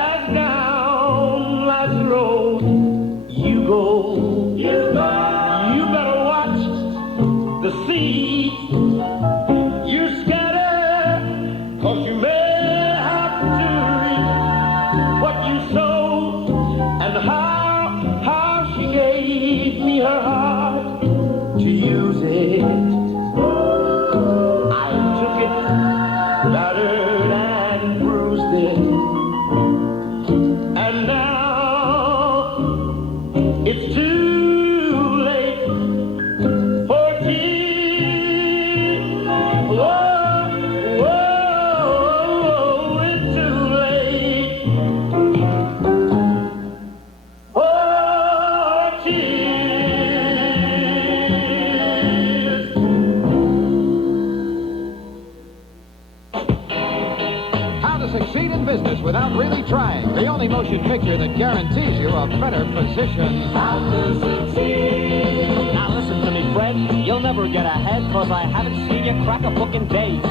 As down life's road you go, you better watch the seeds you scatter, 'cause you may have to reap what you sow. And how she gave me her heart to use it. I took it, battered and bruised it, and now it's too late for tears. Whoa, it's too late for tears. How to succeed in business without really trying. The only motion picture that guarantees you a better position. How to succeed. Now listen to me, Fred. You'll never get ahead, 'cause I haven't seen you crack a book in days.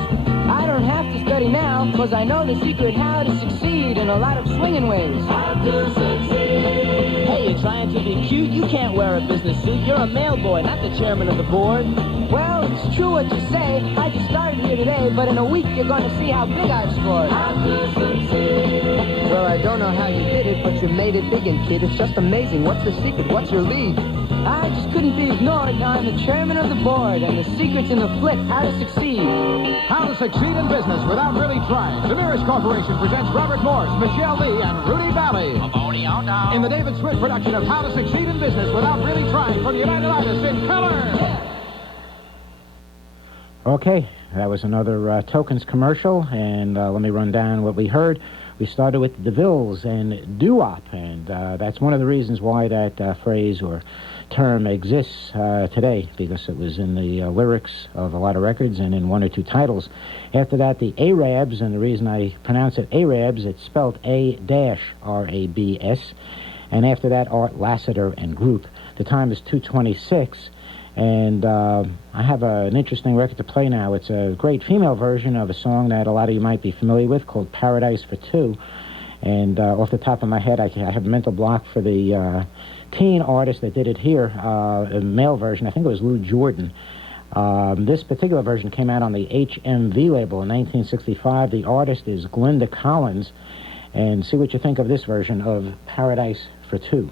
I don't have to study now, 'cause I know the secret how to succeed in a lot of swinging ways. How to succeed. Hey, you're trying to be cute? You can't wear a business suit. You're a mailboy, not the chairman of the board. Well, it's true what you say. I just started here today, but in a week you're going to see how big I've scored. How to succeed. Well, I don't know how you did it, but you made it big, and kid, it's just amazing. What's the secret? What's your lead? I just couldn't be ignored. Now I'm the chairman of the board, and the secret's in the flick, how to succeed. How to succeed in business without really trying. The Mirage Corporation presents Robert Morse, Michelle Lee, and Rudy Valley in the David Swift production of How to Succeed in Business Without Really Trying from United Artists in color. Okay, that was another Tokens commercial, and let me run down what we heard. We started with the DeVilles and Doo-wop, and that's one of the reasons why that phrase or term exists today, because it was in the lyrics of a lot of records and in one or two titles. After that, the Arabs, and the reason I pronounce it Arabs, it's spelled A-R-A-B-S. And after that, Art Lassiter and Group. The time is 2:26, and I have an interesting record to play now. It's a great female version of a song that a lot of you might be familiar with called Paradise for Two. And off the top of my head, I have a mental block for the teen artist that did it here, a male version. I think it was Lou Jordan. This particular version came out on the HMV label in 1965. The artist is Glenda Collins. And see what you think of this version of Paradise for Two.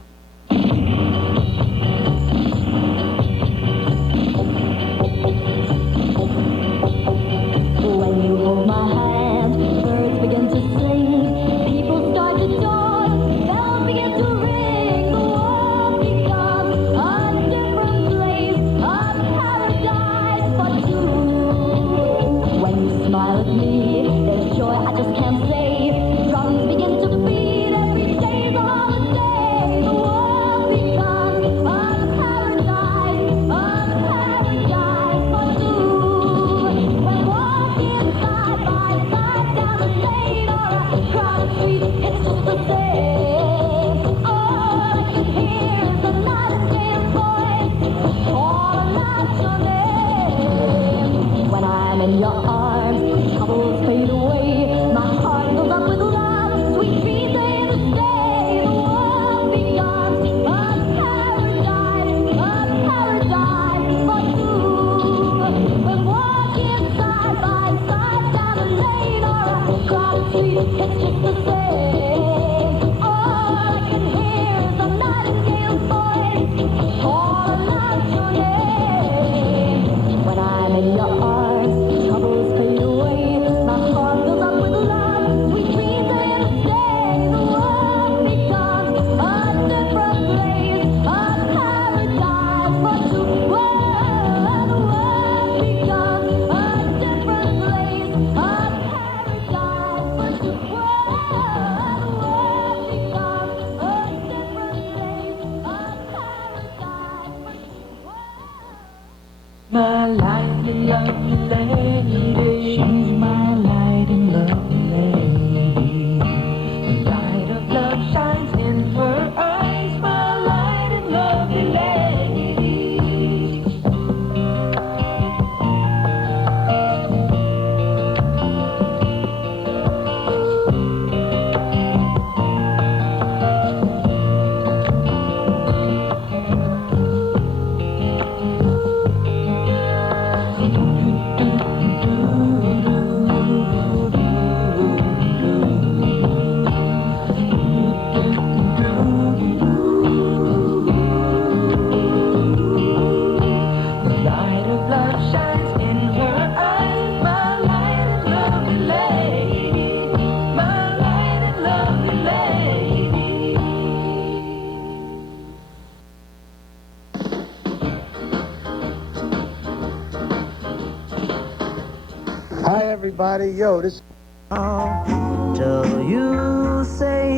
When you hold my hand, birds begin to sing, people start to join, bells begin to ring, the world becomes a different place, a paradise for two. When you smile at me, there's joy I just can't say, drums begin to beat, every day's a holiday, the world becomes a paradise for two. When walking side by side down a lane or a crowded street, it's just the same. All I can hear is the nightingale's voice, calling out your name. When I'm in your arms, troubles fade away, my heart fills up with love, sweet dreams they to stay, the world becomes a paradise for two. When walking side by side down a lane or a crowded street, it's just the same. All I can hear is the nightingale's voice, calling out your name. When I'm in your arms, troubles fade away, my heart fills up with love, sweet dreams everybody. Yo, this. Till you say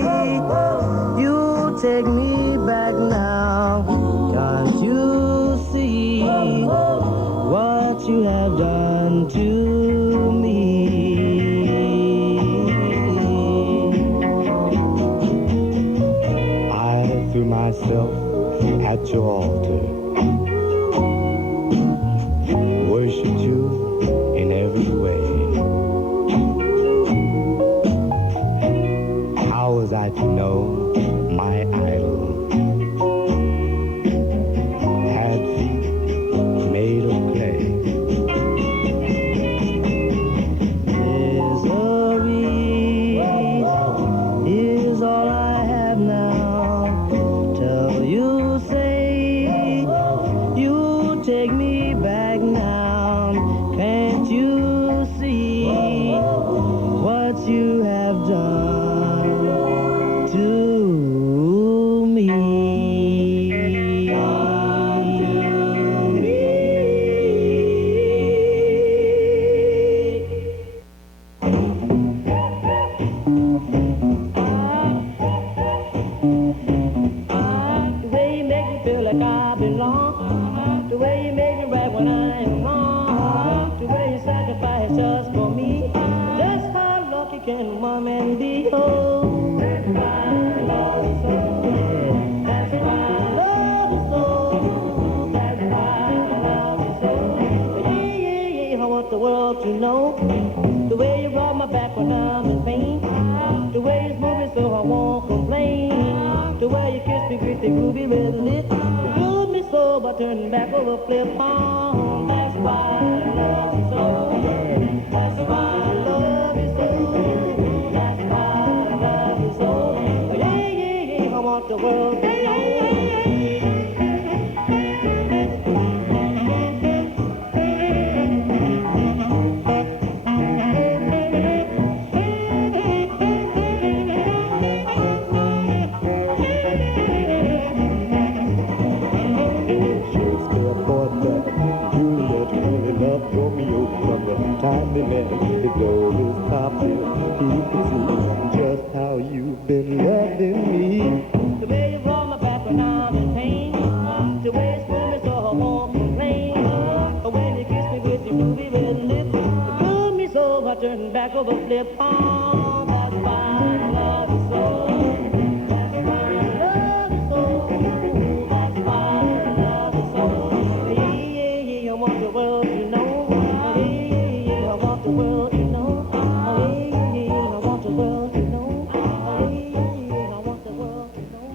you take me back now. Can't you see what you have done to me? I threw myself at your altar, worshipped you in every way. How was I to know my idol had feet made of clay? Misery is all I have now. Till you say you take me back now. Can't you see what you have done to me? The way you make me feel like I belong, the way you make me right when I am wrong, the way you sacrifice just for me, just how lucky can a woman be? Oh, that's why I love you so. Yeah, that's why I love you so. That's why I love you so. Yeah, yeah, yeah, I want the world to know the way you rub my back when I'm in pain, the way you smooth me so I won't complain, the way you kiss me with the ruby red lips, you do me so by turning back over flip on. That's why I love you so. Yeah, that's why I love you so. That's why I love you so. Yeah, yeah, yeah, I want the world to know. Shakespeare thought that Juliet really loved Romeo from the time they met. The glow is topless, he could see just how you've been loving me. The way you roll my back when I'm in pain, the way you smooth me so I won't complain, when you kiss me with your ruby red lips, you pull me so I turn back over flip on. That's why I love you so. That's why I love you so. That's why I love you so. Yeah, yeah, yeah, I want the world to know. Yeah, yeah, yeah, I want the world to know. Yeah, yeah, yeah, I want the world to know. Yeah, yeah, yeah, I want the world to know.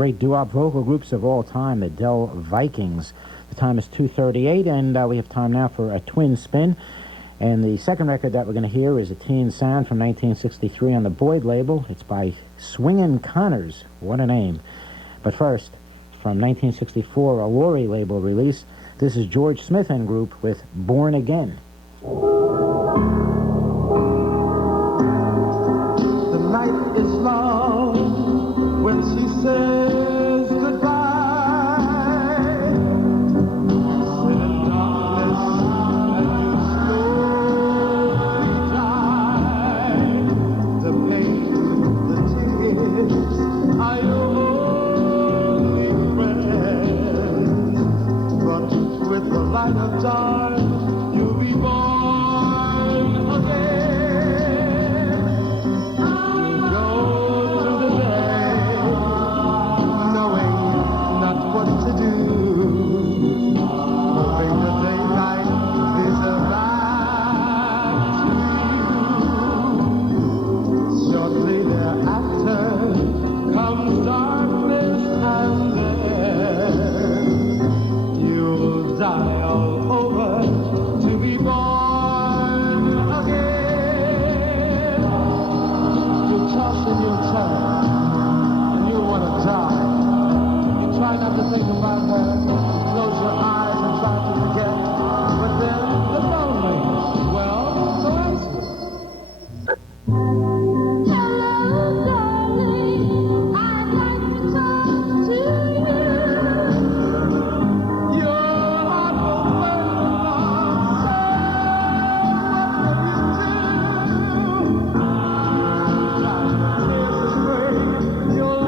great doo-wop vocal groups of all time, the Del Vikings. The time is 2:38, and we have time now for a twin spin. And the second record that we're going to hear is a teen sound from 1963 on the Boyd label. It's by Swingin' Connors. What a name. But first, from 1964, a Laurie label release, this is George Smith and Group with Born Again. The night is long when she says goodbye. Sit in darkness and you slowly die. The pain, the tears are your only friends. But with the light of dawn, you'll be born again. You go through the day, knowing not what to do, hoping the daylight is back to you. Shortly thereafter comes darkness, and then you'll die all over to be born again. You toss and you turn, and you want to die. You try not to think about her, close your eyes and try to forget, but then the phone rings. Well, so answer it. Hello, darling. I'd like to talk to you. Your heart will burn your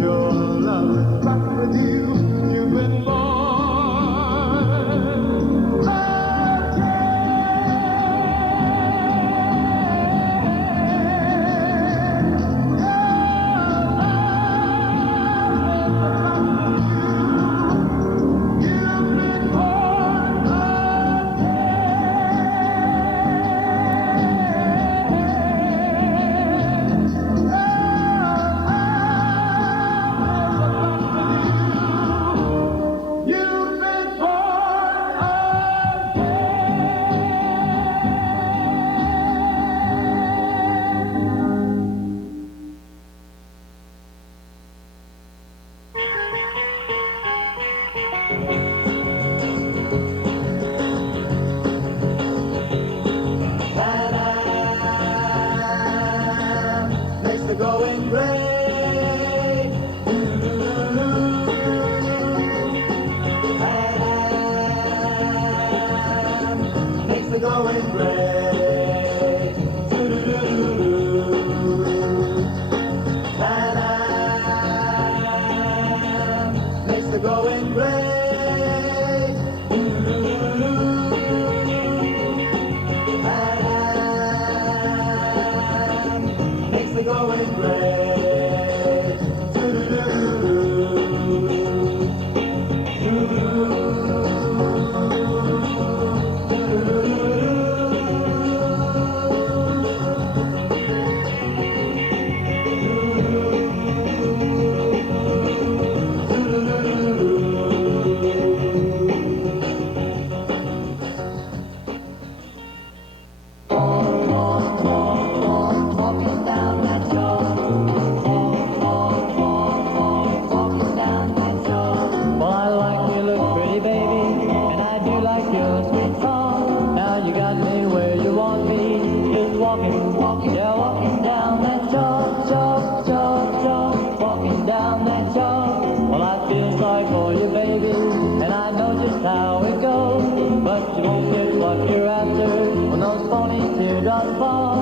your love is back with you. You've been born makes the going great. Makes the going great. Makes the going great. Makes the going great. Walking down that shore. Walking down that shore. Well, I like you look pretty, baby, and I do like your sweet song. Now you got me where you want me, just walking, yeah, walking down that shore. Walking down that shore. Well, I feel sorry for you, baby, and I know just how it goes. But you won't get what you're after when those phony teardrops fall.